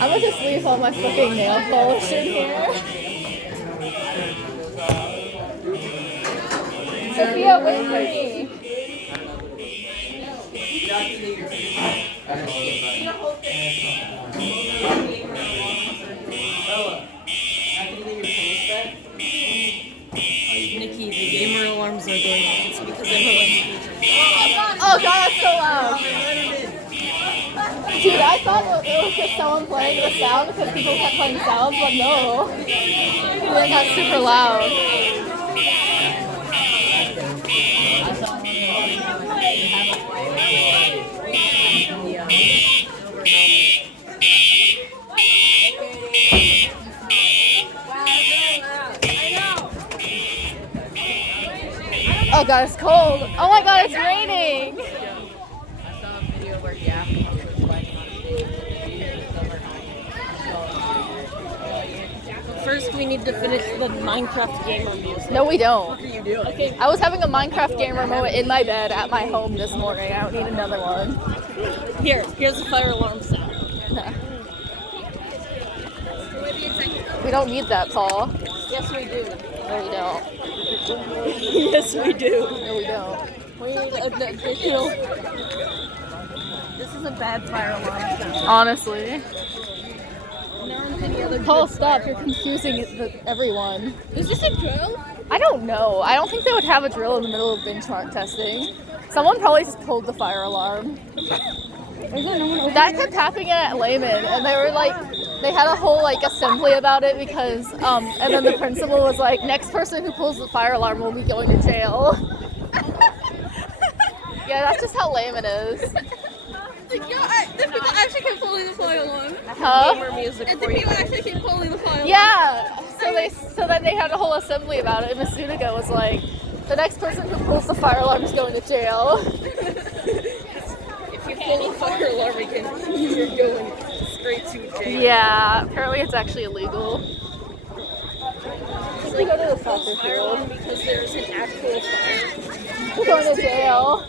I'm gonna just leave all my fucking nail polish in here. Sophia, wait for me. Nikki, the gamer alarms are going off. It's because I'm a Oh god, that's so loud. Dude, I thought it was just someone playing the sound because people kept playing sounds, but no. It got super loud. Oh god, it's cold. Oh my god, it's raining. I saw a video where First, we need to finish the Minecraft gamer music. No, we don't. What are you doing? Okay. I was having a Minecraft gamer moment in my bed at my home this morning. I don't need another one. Here's the fire alarm sound. We don't need that, Paul. Yes, we do. No, we don't. Yes, we do. No, we don't. We need an additional. This is a bad fire alarm sound. Honestly. Any other Paul, good stop. fire You're confusing everyone. Is this a drill? I don't know. I don't think they would have a drill in the middle of benchmark testing. Someone probably just pulled the fire alarm. That kept happening at Lehman, and they were like, they had a whole like assembly about it because, and then the principal was like, next person who pulls the fire alarm will be going to jail. Yeah, that's just how Lehman is. The people actually keep pulling the fire alarm. Huh? Gamer music And for you. People actually keep pulling the fire alarm. Yeah. So then they had a whole assembly about it, and Masudaga was like, the next person who pulls the fire alarm is going to jail. If you pull the fire alarm again, you're going straight to jail. Yeah, apparently it's actually illegal. It's We go to the pull soccer fire field. alarm because there's an actual fire. We're going to jail.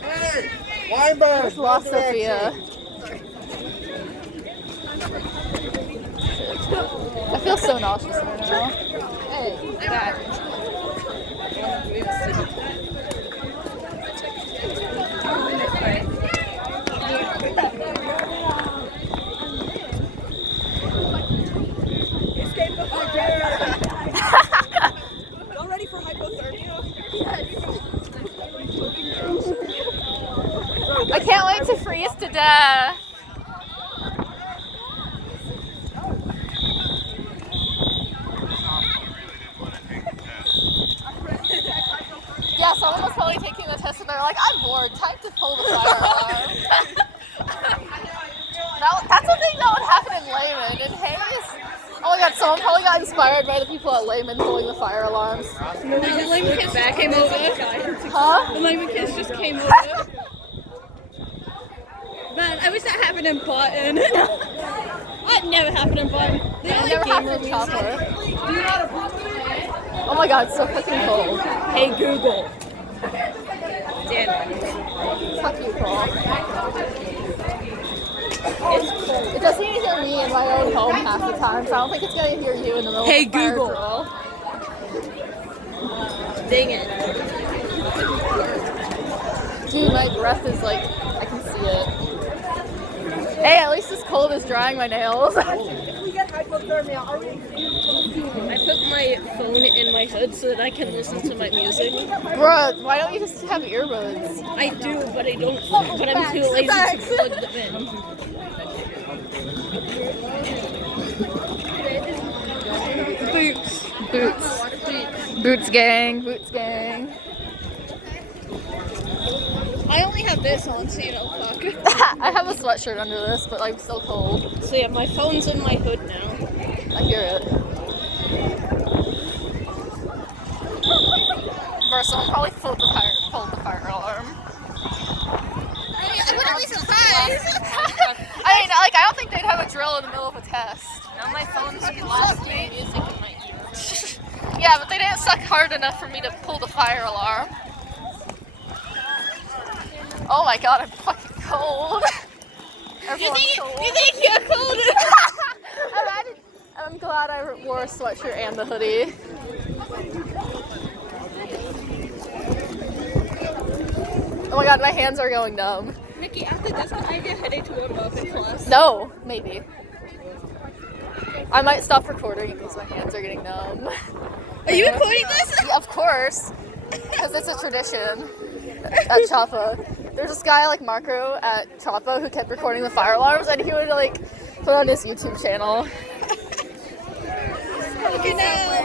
Hey, Weinberg, Just lost Sophia. I feel so nauseous right now. Hey, that. Y'all ready for hypothermia? I can't wait to freeze to death. Yeah, someone was probably taking the test and they're like, I'm bored, time to pull the fire alarm. That's the thing that would happen in Lehman. In Hayes, oh my god, someone probably got inspired by the people at Lehman pulling the fire alarms. No, the Lehman kids back came over. Huh? The Lehman kids just came over. Man, I wish that happened in Barton. That never happened in Barton. They It only never gamer happened in music. Chopper. Oh my god, it's so fucking cold. Hey Google. Damn. Fuck you, Paul. It's cold. It doesn't even hear me in my own home half the time, so I don't think it's gonna hear you in the middle Hey, of a fire Google. drill. Dang it. Dude, my breath is like, I can see it. Hey, at least this cold is drying my nails. If we get hypothermia, are we? I put my phone in my hood so that I can listen to my music. Bruh, why don't you just have earbuds? I do, but I don't. But I'm too lazy to plug them in. Boots. Boots. Boots gang. Boots gang. I only have this on, so you know, fuck. I have a sweatshirt under this, but I'm still cold. So yeah, my phone's in my hood now. I hear it. Bruh, someone probably pulled the fire alarm. I wouldn't be surprised. I mean, like, I don't think they'd have a drill in the middle of a test. Now my phone's blasting music in my ears. Yeah, but they didn't suck hard enough for me to pull the fire alarm. Oh my god, I'm fucking cold. Everyone's cold. You think you're cold? I'm glad I wore a sweatshirt and the hoodie. Oh my god, my hands are going numb. Mickey, after this, can I get a headache to warm up in class? No, maybe. I might stop recording because my hands are getting numb. Are you recording this? Yeah, of course, because it's a tradition at Chapa. There's this guy like Marco at Chapa who kept recording the fire alarms, and he would like put on his YouTube channel. Okay, now.